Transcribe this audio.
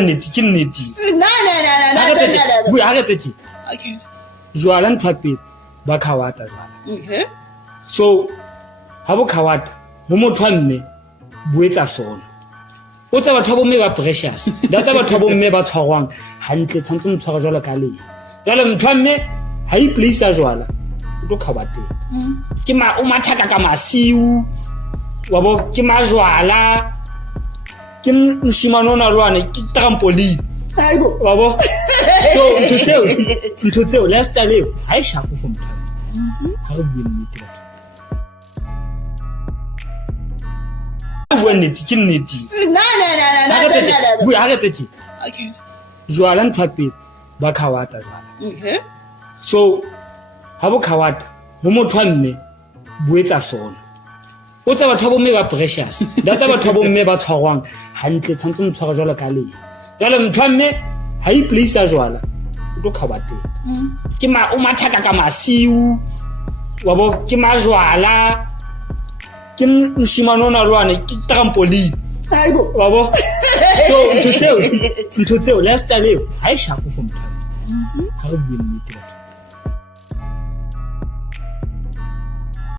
nnete ke nnete No. bua ga tsetse Okay. jwala ntwa pele ba khawata jwala Okay. so ha bo khawata ho motho wa mme buetsa sona o tsa batho ba bomme ba precious da tsa batho ba bomme ba tshwarwang hantle tshantse mo tshwara jwala ka le jwale motho wa mme ha I place a jwala o tlo khawateng ke o mathaka ka masiu wa bo ke majwala ke mshimano na lwane ke trampoline Hayibo. wa bo so ntho tseo last time ha I shapo for motho ha re bue nnete batho bua nnete ke nnete No. bua ga tsetse Okay. jwala ntwa pele ba khawata jwala Okay. so ha bo khawata ho motho wa mme buetsa sona o tsa batho ba bomme ba precious da tsa batho ba bomme ba tshwarwang hantle tshantse mo tshwara jwala ka le jwale motho wa mme ha I place a jwala o tlo khawateng ke o mathaka ka masiu wa bo ke majwala ke mshimano na lwane ke trampoline Hayibo. wa bo so ntho tseo last time ha I shapo for motho ha re bue nnete batho